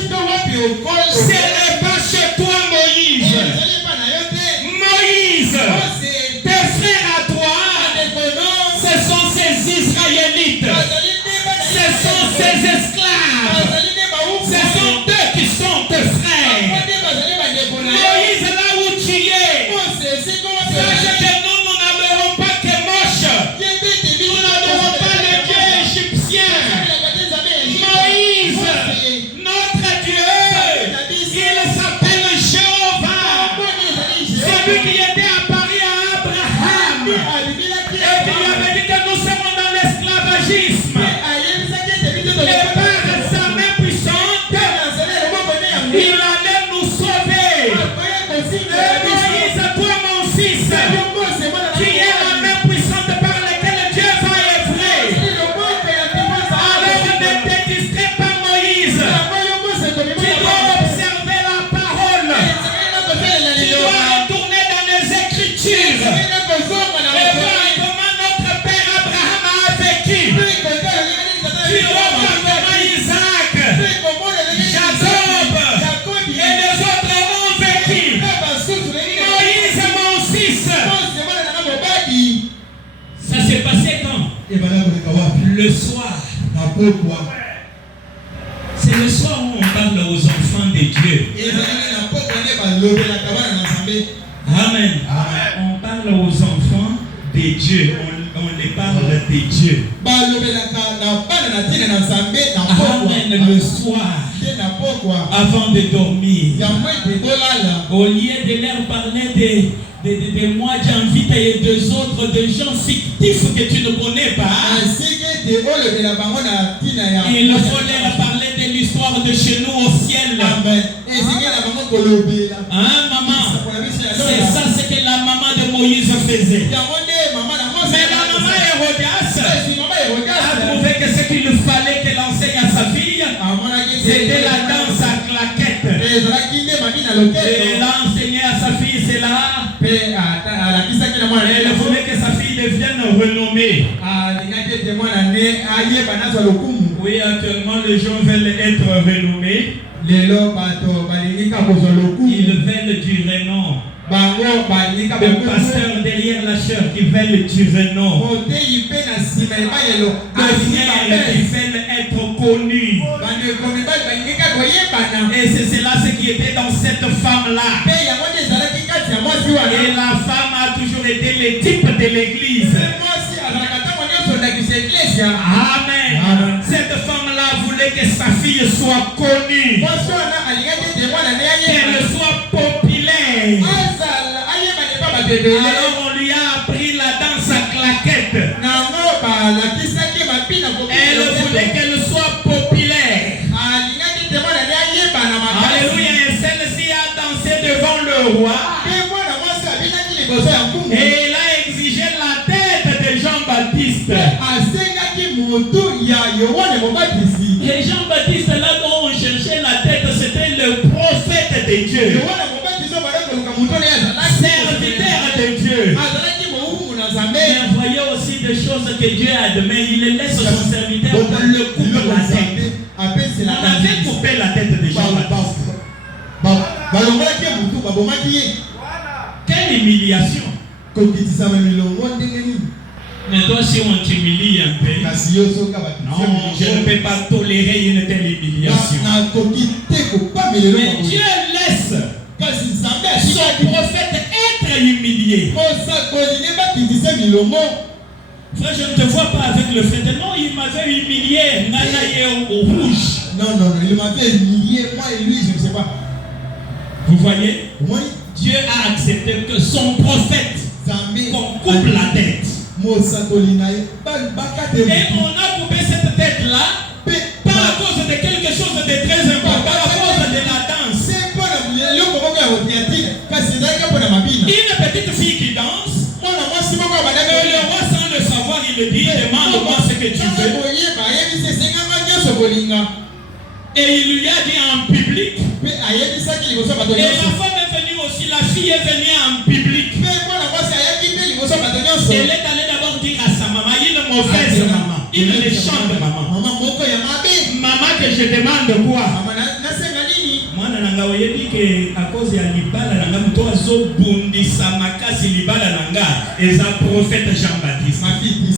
n'est pas chez toi, Moïse. Moïse, tes frères à toi, ce sont ces Israélites. Ce sont ces esclaves. Ce sont eux qui sont tes frères. Moïse, là où tu es, sache que nous n'adorons pas que Moche. Nous n'adorons pas le Dieu égyptien. Moïse, notre Dieu, il s'appelle Jéhovah. Celui qui était apparu à Abraham et qui lui avait dit que nous serons dans l'esclavagisme. Et par sa main puissante, il allait nous sauver. Et Moïse, toi mon fils, qui est la main puissante par laquelle Dieu va œuvrer. Alors ne te distrais pas, Moïse. Tu dois observer la parole. Tu dois retourner dans les Écritures et voir comment notre père Abraham a vécu. Tu dois voir comment Isaac, Jacob et les autres ont vécu. Moïse, mon fils, ça s'est passé quand? Le soir. C'est le soir où on parle aux enfants de Dieu. Amen. On parle aux enfants de Dieu. On les parle de Dieu. Amen. Le soir, avant de dormir, au lieu de leur parler de moi, j'invite et des autres, des gens fictifs que tu ne connais pas. Il faut leur parler de l'histoire de chez nous au ciel. Hein, maman? C'est ça ce que la maman de Moïse faisait. Mais la maman Hérodias a trouvé que ce qu'il fallait qu'elle enseigne à sa fille, c'était la danse à claquettes. Elle a enseigné à sa fille cela. Elle voulait que sa fille devienne renommée. Oui, actuellement les gens veulent être renommés. Ils veulent du renom. Le pasteur derrière la chair qui veulent du renom. Qui veulent être connus. Et c'est cela ce qui était dans cette femme-là. Et la femme a toujours été le type de l'église. Amen. Cette femme-là voulait que sa fille soit connue. Qu'elle soit populaire. Alors on lui a appris la danse à claquettes. Elle voulait qu'elle soit populaire. Alléluia. Et celle-ci a dansé devant le roi. Et elle a exigé la tête de Jean-Baptiste. Et Jean-Baptiste, là où on cherchait la tête, c'était le prophète de Dieu. Serviteur de Dieu. Mais voyez aussi des choses que Dieu admet. Il laisse son serviteur, on le coupe la tête. On avait coupé la tête de Jean-Baptiste. Quelle humiliation. Mais toi, si on t'humilie un peu, non, je ne peux pas tolérer une telle humiliation. Mais Dieu laisse son prophète être humilié. Frère, je ne te vois pas avec le fait. Non, il m'avait humilié. Nanaye au rouge. Non, il m'avait humilié. Moi et lui, je ne sais pas. Vous voyez? Oui. Dieu a accepté que son prophète qu'on coupe la tête. Et on a coupé cette tête-là pas à cause de quelque chose de très important, à cause de la danse. Une petite fille qui danse, et le roi sans le savoir, il lui dit, demande-moi ce que tu veux. Et il lui a dit en public. Et la femme est venue aussi, la fille est venue en public. Elle est allée d'abord dire à sa maman, une mauvaise maman, une méchante maman. Maman que je demande quoi? Mwana nanga oyebike à cause ya libala nanga muto azobundisa makasi libala nanga eza prophète Jean-Baptiste.